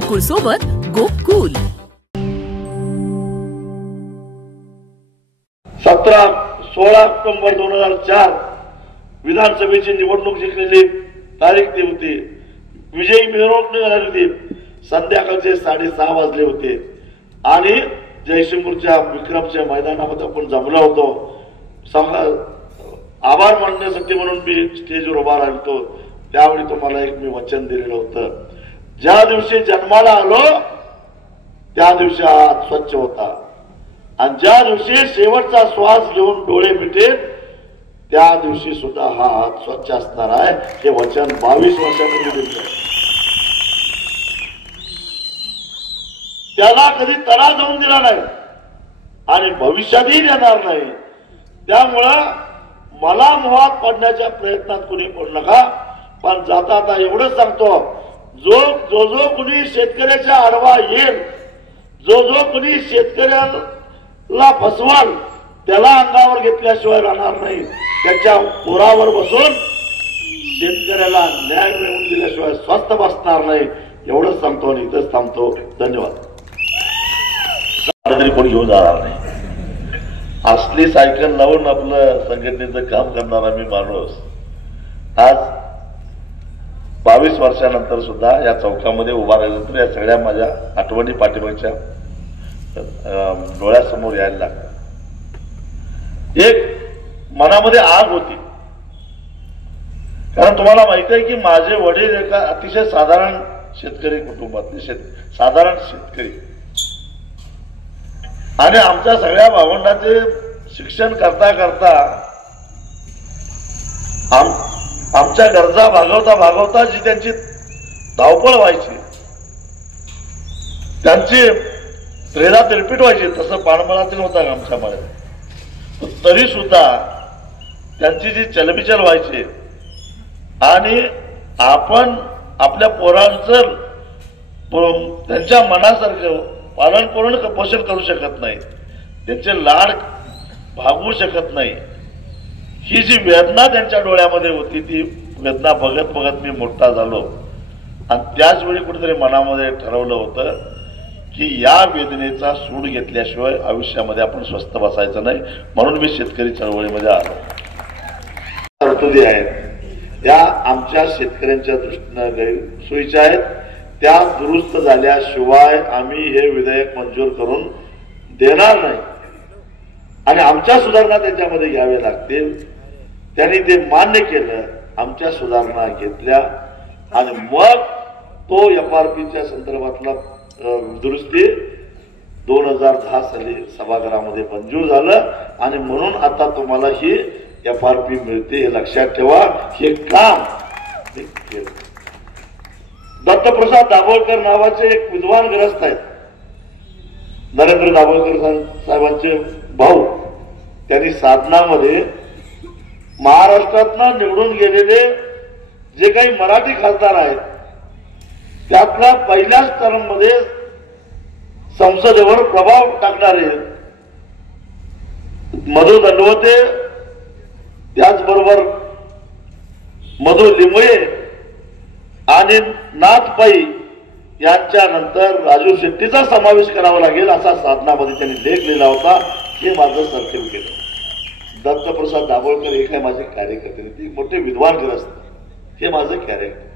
गोकुळ सोबत गोकुल. 16 ऑक्टोबर 2004 विधानसभेची निवडणूक जिंकलेली तारीख ती होती. विजयी मिरवणूक निघाली होती. संध्याकाळचे 6:30 वाजले होते आणि जयसिंगपूरच्या विक्रमच्या मैदानामध्ये आपण जमलो होतो. आभार मानण्यासाठी म्हणून मी स्टेजवर उभा राहिलो. त्यावेळी तुम्हाला एक मी वचन दिलेलं होतं. ज्या दिवशी जन्माला आलो त्या दिवशी हात स्वच्छ होता आणि ज्या दिवशी शेवटचा श्वास घेऊन डोळे मिटेल त्या दिवशी सुद्धा हा हात स्वच्छ असणार आहे. हे वचन 22 वर्षापूर्वी दिलं. त्याला कधी तडा जाऊन दिला नाही आणि भविष्यातही देणार नाही. त्यामुळं मला मोहात पडण्याच्या प्रयत्नात कुणी पडू नका. पण जाता आता एवढंच सांगतो, जो कुणी शेतकऱ्याच्या आडवा येईल, जो कुणी शेतकऱ्याला फसवाल त्याला अंगावर घेतल्याशिवाय राहणार नाही. त्याच्या पोरावर बसून शेतकऱ्याला न्याय मिळवून दिल्याशिवाय स्वस्थ बसणार नाही. एवढंच सांगतो आणि इथंच थांबतो. धन्यवाद. तरी कोणी घेऊन जाणार नाही. असली सायकल लावून आपलं संघटनेचं काम करणारा मी माणूस आज 22 वर्षानंतर सुद्धा या चौकामध्ये उभा राहिल्यानंतर या सगळ्या माझ्या आठवणी पाठीमागच्या डोळ्यासमोर यायला लागल्या. एक मनामध्ये आग होती. कारण तुम्हाला माहिती आहे की माझे वडील एका अतिशय साधारण शेतकरी कुटुंबातले साधारण शेतकरी आणि आमच्या सगळ्या भावंडांचे शिक्षण करता करता आमच्या गरजा भागवता जी त्यांची धावपळ व्हायची, त्यांची त्रेधा तिरपीट व्हायची, तसं पानमळातील होता आमच्या मळ्यात. तरी सुद्धा त्यांची जी चलबिचल व्हायची आणि आपण आपल्या पोरांचं त्यांच्या मनासारखं पालन करून पोषण करू शकत नाही, त्यांचे लाड भागवू शकत नाही. ही जी वेदना त्यांच्या डोळ्यामध्ये होती ती वेदना बघत बघत मी मोठा झालो आणि त्याच वेळी कुठेतरी मनामध्ये ठरवलं होतं की या वेदनेचा सूड घेतल्याशिवाय आयुष्यामध्ये आपण स्वस्थ बसायचं नाही. म्हणून मी शेतकरी चळवळीमध्ये आलो. तरतुदी आहेत या आमच्या शेतकऱ्यांच्या दृष्टीनं गैरसोयीच्या आहेत. त्या दुरुस्त झाल्याशिवाय आम्ही हे विधेयक मंजूर करून देणार नाही आणि आमच्या सुधारणा त्याच्यामध्ये घ्याव्या लागतील. त्यांनी ते मान्य केलं, आमच्या सुधारणा घेतल्या आणि मग तो FRPच्या संदर्भातला दुरुस्ती 2010 साली सभागृहामध्ये मंजूर झालं आणि म्हणून आता तुम्हाला ही FRP मिळते. हे लक्षात ठेवा. हे काम दत्तप्रसाद दाभोळकर नावाचे एक विद्वान ग्रस्त आहेत, नरेंद्र दाभोळकर साहेबांचे भाऊ. त्यांनी साधनामध्ये महाराष्ट्रातनं निवडून गेलेले जे काही मराठी खासदार आहेत त्यातल्या पहिल्याच टर्ममध्ये संसदेवर प्रभाव टाकणारे मधु दंडवते, त्याचबरोबर मधु लिंबळे आणि नाथ पै यांच्यानंतर राजू शेट्टीचा समावेश करावा लागेल असा साधनामध्ये त्यांनी लेख लिहिला होता. हे माझं सर्टिफिकेट. दत्तप्रसाद दाभोळकर हे काय माझे कार्यकर्ते नाही, ते मोठे विद्वान ग्रस्त. हे माझं कॅरेक्टर.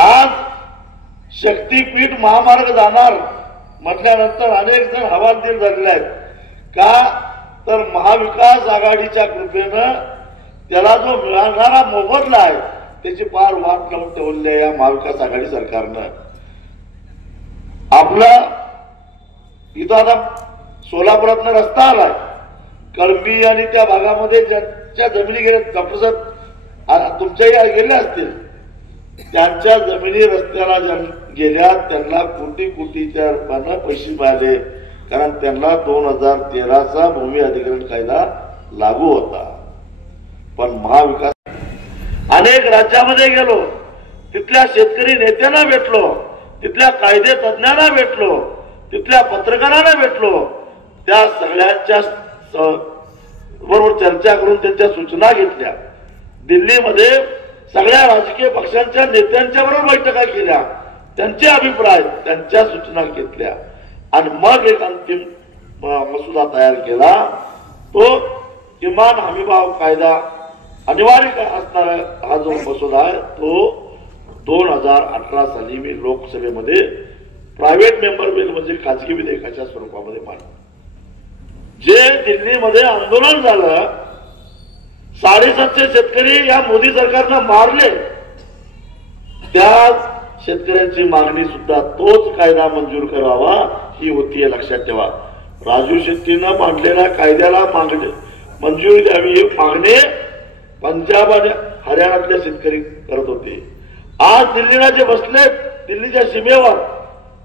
आज शक्तीपीठ महामार्ग जाणार म्हटल्यानंतर अनेक जण हवालदिल झालेले आहेत. का तर महाविकास आघाडीच्या कृपेनं त्याला जो मिळणारा मोबदला आहे त्याची फार वाट लावून ठेवली आहे या महाविकास आघाडी सरकारनं. आपला इथं आता सोलापुरातनं रस्ता आलाय. कळंबी आणि त्या भागामध्ये ज्यांच्या जमिनी गेल्या, डॉक्टर साहेब तुमच्याही गेल्या असतील, त्यांच्या जमिनी रस्त्याला गेल्या त्यांना कोटीच्या रूपानं पैसे मिळाले. कारण त्यांना 2013चा भूमी अधिग्रहण कायदा लागू होता. पण महाविकास अनेक राज्यामध्ये गेलो, तिथल्या शेतकरी नेत्यांना भेटलो, तिथल्या कायदे तज्ञांना भेटलो, तिथल्या पत्रकारांना भेटलो. त्या सगळ्यांच्या बरोबर चर्चा करून त्यांच्या सूचना घेतल्या. दिल्लीमध्ये सगळ्या राजकीय पक्षांच्या नेत्यांच्या बरोबर बैठका केल्या. त्यांचे अभिप्राय त्यांच्या सूचना घेतल्या आणि मग एक अंतिम मसुदा तयार केला. तो किमान हमीभाव कायदा अनिवार्य असणारा हा जो मसुदा आहे तो 2018 साली मी लोकसभेमध्ये प्रायव्हेट मेंबर बिल म्हणजे खाजगी विधेयकाच्या स्वरूपामध्ये मांडलं. जे दिल्लीमध्ये आंदोलन झालं, 750 शेतकरी या मोदी सरकारनं मारले, त्या शेतकऱ्यांची मागणी सुद्धा तोच कायदा मंजूर करावा ही होती, लक्षात ठेवा. राजू शेट्टीनं मांडलेल्या कायद्याला मंजुरी द्यावी ही मागणी पंजाब आणि हरियाणातले शेतकरी करत होते. आज दिल्लीला जे बसले दिल्लीच्या सीमेवर,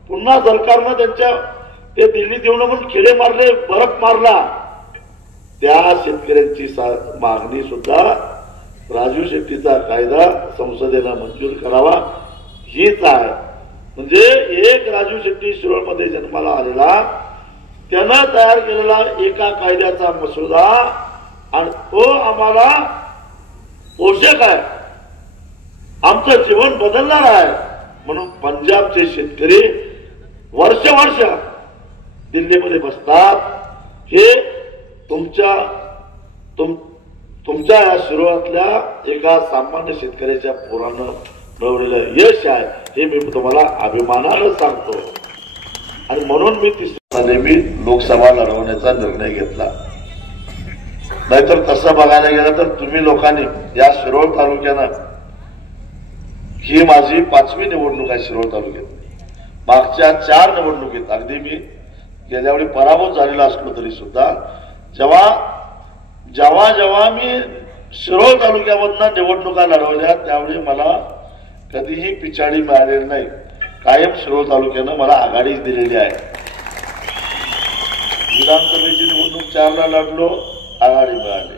पुन्हा सरकारनं त्यांच्या ते दिल्लीत येऊन म्हणून खेडे मारले, बर्फ मारला, त्या शेतकऱ्यांची मागणी सुद्धा राजू शेट्टीचा कायदा संसदेला मंजूर करावा हीच आहे. म्हणजे एक राजू शेट्टी शिरोळमध्ये जन्माला आलेला, त्यानं तयार केलेला एका कायद्याचा मसुदा आणि तो आम्हाला पोषक आहे, आमचं जीवन बदलणार आहे म्हणून पंजाबचे शेतकरी वर्ष दिल्लीमध्ये बसतात. हे तुमच्या या शिरोळातल्या एका सामान्य शेतकऱ्याच्या पोरानं मिळवलेलं यश आहे, हे मी तुम्हाला अभिमानानं सांगतो. आणि म्हणून मी मी लोकसभा लढवण्याचा निर्णय घेतला. नाहीतर तसं बघायला गेलं तर तुम्ही लोकांनी या शिरोळ तालुक्यानं, ही माझी 5वी निवडणूक आहे शिरोळ तालुक्यात. मागच्या 4 निवडणुकीत अगदी मी गेल्या वेळी पराभूत झालेला असलो तरी सुद्धा जेव्हा मी शिरोळ तालुक्यामधनं निवडणुका लढवल्या त्यावेळी मला कधीही पिछाडी मिळालेली नाही. कायम शिरोळ तालुक्यानं मला आघाडी दिलेली आहे. विधानसभेची निवडणूक 4ला लढलो, आघाडी मिळाली.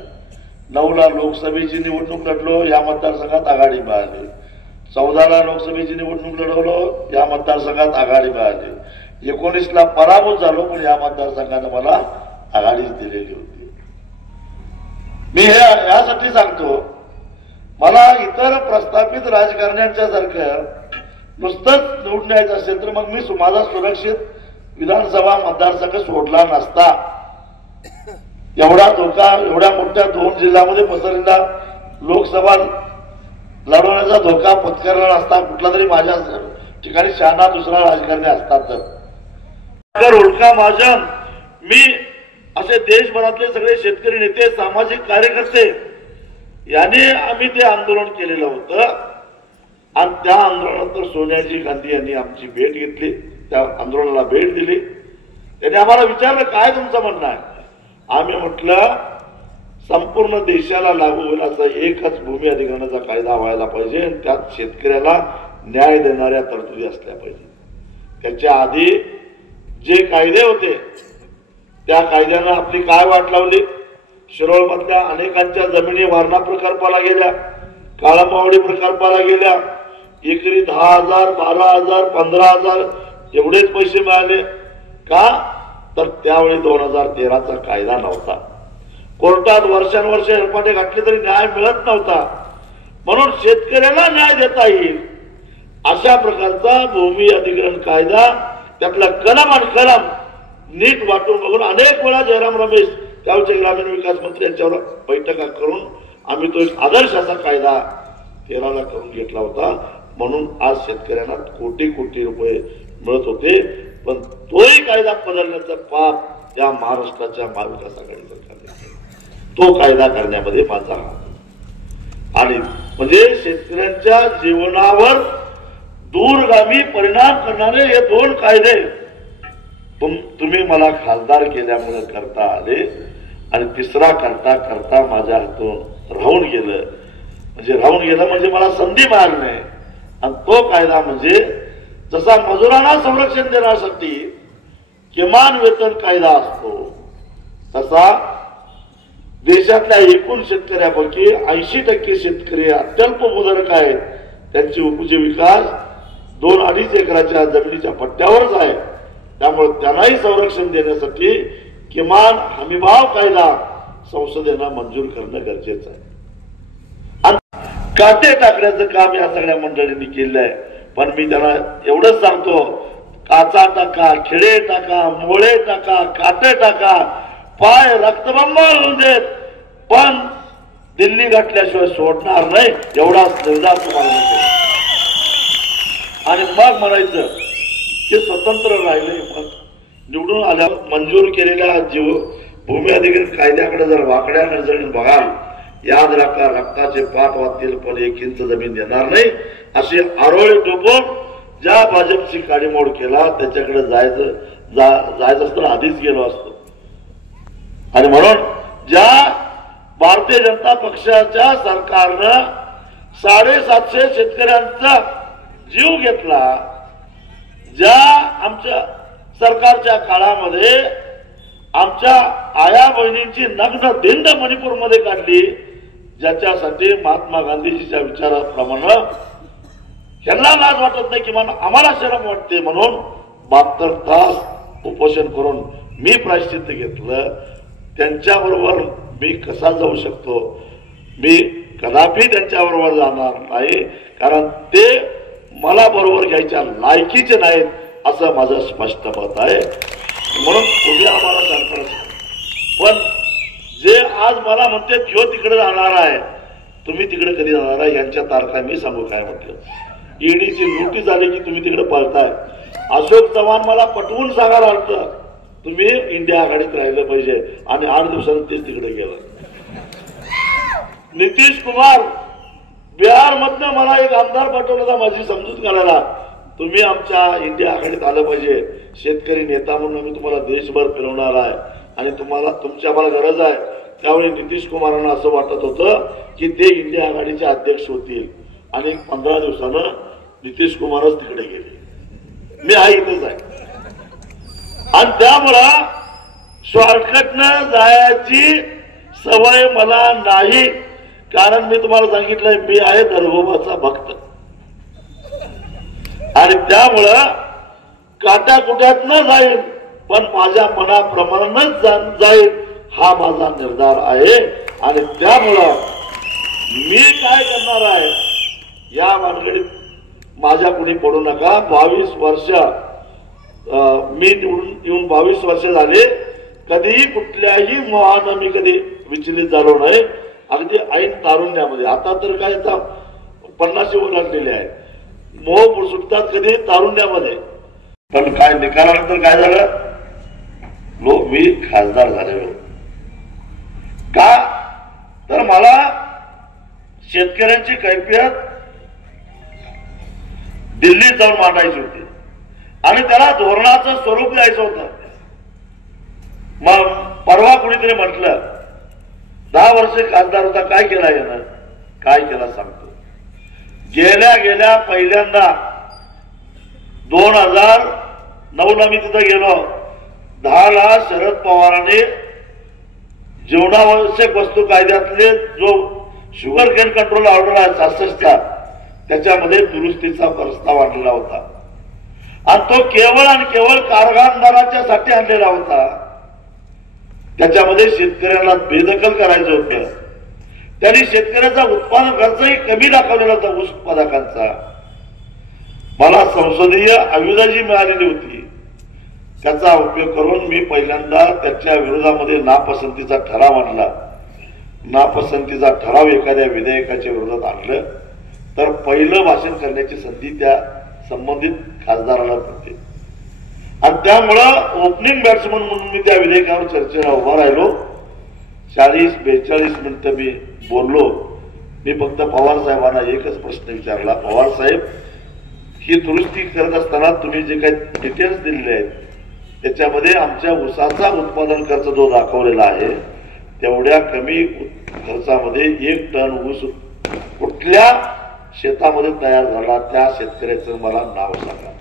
9ला लोकसभेची निवडणूक लढलो, या मतदारसंघात आघाडी मिळाली. 14ला लोकसभेची निवडणूक लढवलो, या मतदारसंघात आघाडी मिळाली. 19ला पराभूत झालो, पण या मतदारसंघानं मला आघाडीच दिलेली होती. मी हे यासाठी सांगतो, मला इतर प्रस्थापित राजकारण्यांच्या सारखं नुसतंच निवडून यायचं असेल तर मग मी माझा सुरक्षित विधानसभा मतदारसंघ सोडला नसता. एवढा धोका एवढ्या मोठ्या 2 जिल्ह्यामध्ये पसरलेला लोकसभा लढवण्याचा धोका पत्करला नसता. कुठला तरी माझ्या ठिकाणी शहाणा दुसरा राजकारणी असतात तर ओळखा महाजन, मी असे देशभरातले सगळे शेतकरी नेते, सामाजिक कार्यकर्ते याने आम्ही ते आंदोलन केलेलं होतं. आणि त्या आंदोलनानंतर सोनियाजी गांधी यांनी आमची भेट घेतली, त्या आंदोलनाला भेट दिली. त्यांनी आम्हाला विचारलं काय तुमचं म्हणणं आहे. आम्ही म्हटलं संपूर्ण देशाला लागू होईल असा एकच भूमी अधिग्रहणाचा कायदा व्हायला पाहिजे आणि त्यात शेतकऱ्याला न्याय देणाऱ्या तरतुदी असल्या पाहिजे. त्याच्या आधी जे कायदे होते त्या कायद्यानं आपली काय वाट लावली. शिरोळमधल्या अनेकांच्या जमिनी वारणा प्रकल्पाला गेल्या, काळामावडी प्रकल्पाला गेल्या. एकरी 10,000, 12,000, 15,000 एवढेच पैसे मिळाले. का तर त्यावेळी 2013चा कायदा नव्हता. कोर्टात वर्षानुवर्ष हेलपाटे घातले तरी न्याय मिळत नव्हता. म्हणून शेतकऱ्याला न्याय देता येईल अशा प्रकारचा भूमी अधिग्रहण कायदा, त्यातला कलम आणि कलम नीट वाटून बघून अनेक वेळा जयराम रमेश त्यावेळचे ग्रामीण विकास मंत्री यांच्यावर बैठका करून आम्ही तो एक आदर्श असा कायदा 13ला करून घेतला होता. म्हणून आज शेतकऱ्यांना कोटी रुपये मिळत होते. पण तोही कायदा बदलण्याचा पाप या महाराष्ट्राच्या महाविकास आघाडी सरकारने तो कायदा करण्यामध्ये माझा हात. आणि म्हणजे शेतकऱ्यांच्या जीवनावर दूरगामी परिणाम करणारे हे 2 कायदे तुम्ही मला खासदार केल्यामुळे करता आले आणि तिसरा करता करता माझ्या हातून राहून गेलं. म्हणजे मला संधी मिळाली नाही. आणि तो कायदा म्हणजे जसा मजुरांना संरक्षण देण्यासाठी किमान वेतन कायदा असतो, तसा देशातल्या एकूण शेतकऱ्यापैकी 80% शेतकरी अत्यल्प मुदरक आहेत. त्यांची उपजीविका 2-2.5 एकराच्या जमिनीच्या पट्ट्यावरच आहे. त्यामुळे त्यांनाही संरक्षण देण्यासाठी किमान हमीभाव कायदा संसदेनं मंजूर करणं गरजेचं आहे. आणि काटे टाकण्याचं काम या सगळ्या मंडळींनी केलं आहे. पण मी त्यांना एवढंच सांगतो, काचा टाका, खिळे टाका, मोळे टाका, काटे टाका, पाय रक्तबंबाळ होऊन देत, पण दिल्ली गाठल्याशिवाय सोडणार नाही एवढा निर्धार तुम्हाला मिळतो. आणि मग म्हणायचं की स्वतंत्र राहिले. मग निवडून आल्या मंजूर केलेल्या जीव भूमी अधिग्रहण कायद्याकडे जर वाकड्या नजरेने बघाल, याद राखा, रक्ताचे पाठ वाचतील पण 1 इंच जमीन देणार नाही अशी आरोळी टोपून ज्या भाजपची काडीमोड केला त्याच्याकडे जायचं असतं आधीच गेलो असतो. आणि म्हणून ज्या भारतीय जनता पक्षाच्या सरकारनं 750 शेतकऱ्यांचा जीव घेतला, ज्या आमच्या सरकारच्या काळामध्ये आमच्या आया बहिणींची नग्न धिंड मणिपूरमध्ये काढली, ज्याच्यासाठी महात्मा गांधीजीच्या विचाराप्रमाणे यांना लाज वाटत नाही, किंवा आम्हाला शरम वाटते, म्हणून 72 तास उपोषण करून मी प्रायश्चित्त घेतलं. त्यांच्याबरोबर मी कसा जाऊ शकतो? मी कदापि त्यांच्याबरोबर जाणार नाही, कारण ते मला बरोबर घ्यायच्या लायकीचे नाहीत असं माझं स्पष्ट मत आहे. म्हणून तुम्ही आम्हाला सरकार, पण जे आज मला म्हणते ह्यो तिकडे जाणार आहे, तुम्ही तिकडे कधी जाणार आहे यांच्या तारखा मी सांगू काय म्हटलं. ईडीची नोटीस आली की तुम्ही तिकडे पळताय. अशोक चव्हाण मला पटवून सांगायला आलं तुम्ही इंडिया आघाडीत राहिलं पाहिजे, आणि 8 दिवसांनी तेच तिकडे गेलं. नितीश कुमार बिहार मधनं मला एक आमदार पाठवला माझी समजूत काढायला, तुम्ही आमच्या इंडिया आघाडीत आलं पाहिजे, शेतकरी नेता म्हणून मी तुम्हाला देशभर फिरवणार आहे आणि तुमची आम्हाला गरज आहे. त्यावेळी नितीश कुमारांना असं वाटत होतं की ते इंडिया आघाडीचे अध्यक्ष होतील, आणि 15 दिवसानं नितीश कुमारच तिकडे गेले. मी हा इथेच आहे, आणि त्यामुळं शॉर्टकटनं जायची सवय मला नाही. कारण मी तुम्हाला सांगितलंय मी आहे दरगोबाचा भक्त, आणि त्यामुळं काट्याकुट्यातनं जाईल पण माझ्या मनाप्रमाणेच जाईल हा माझा निर्धार आहे. आणि त्यामुळं मी काय करणार आहे या भानगडीत माझ्या कुणी पडू नका. 22 वर्ष मी निवडून येऊन 22 वर्ष झाले, कधीही कुठल्याही मोहानं मी कधी विचलित झालो नाही. अगदी ऐन तारुण्यामध्ये, आता तर काय 50 ओलांडलेले आहे, मोह सुटतात कधी तारुण्यामध्ये. पण काय निकालानंतर काय झालं, लोक मी खासदार झाले. का तर मला शेतकऱ्यांची कैफियत दिल्लीत जाऊन मांडायची होती, आणि त्याला धोरणाचं स्वरूप द्यायचं होतं. मग परवा कुणीतरी म्हटलं 10 वर्ष खासदार होता, काय केला यानं, काय केला सांगतो. गेल्या पहिल्यांदा 2009ला मी तिथं गेलो. 10 ला शरद पवारांनी जीवनावश्यक वस्तू कायद्यातले जो शुगर केन कंट्रोल ऑर्डर आहे 66चा, त्याच्यामध्ये दुरुस्तीचा प्रस्ताव आणलेला होता, आणि तो केवळ आणि केवळ कारखानदाराच्या साठी आणलेला होता. त्याच्यामध्ये शेतकऱ्यांना बेदखल करायचं होतं. त्यांनी शेतकऱ्याचा उत्पादन खर्चही कमी दाखवलेला होता ऊस उत्पादकांचा. मला संसदीय आयुधा जी मिळालेली होती त्याचा उपयोग करून मी पहिल्यांदा त्याच्या विरोधामध्ये नापसंतीचा ठराव आणला. नापसंतीचा ठराव एखाद्या विधेयकाच्या विरोधात आणलं तर पहिलं भाषण करण्याची संधी त्या संबंधित खासदाराला मिळते, आणि त्यामुळं ओपनिंग बॅट्समन म्हणून मी त्या विधेयकावर चर्चेला उभा राहिलो. 40-42 मिनिटं मी बोललो. मी फक्त पवार साहेबांना एकच प्रश्न विचारला, पवार साहेब, ही दुरुस्ती करत असताना तुम्ही जे काही डिटेल्स दिलेले आहेत त्याच्यामध्ये आमच्या ऊसाचा उत्पादन खर्च जो दाखवलेला आहे तेवढ्या कमी खर्चामध्ये 1 टन ऊस कुठल्या शेतामध्ये तयार झाला त्या शेतकऱ्याचं मला नाव सांगा.